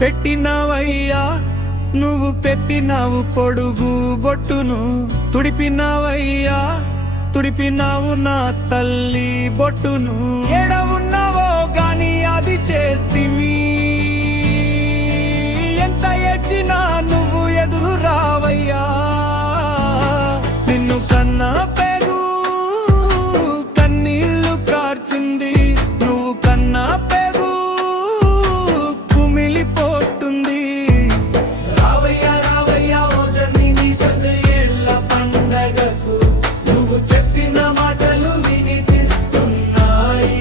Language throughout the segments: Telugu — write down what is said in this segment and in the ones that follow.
పెట్టినావయ్యా నువ్వు పెట్టినావు పొడుగు బొట్టును, తుడిపినావయ్యా తుడిపినావు నా తల్లి బొట్టును. ఎడ ఉన్నావో గాని అది చేస్తివి, ఎంత ఏడ్చినా నువ్వు ఎదురు రావయ్యా. నిన్ను కన్నా పేగు కన్నీళ్లు కార్చింది, నువ్వు కన్నా పేగు కుమిలిపోతుంది. రావయ్యా రావయ్యా ఓ జర్నీ నీ 100 ఏళ్ల పండగకు, నువ్వు చెప్పిన మాటలు వినిపిస్తున్నాయి.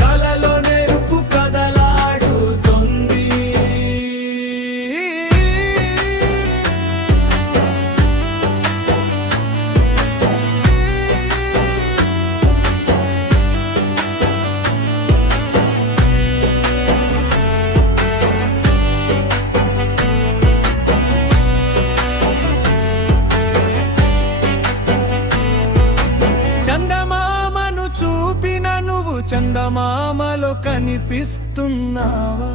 కలలో నెరుపు కదలాడుతుంది. చందమామను చూపిన నువ్వు చందమామలో కనిపిస్తున్నావా?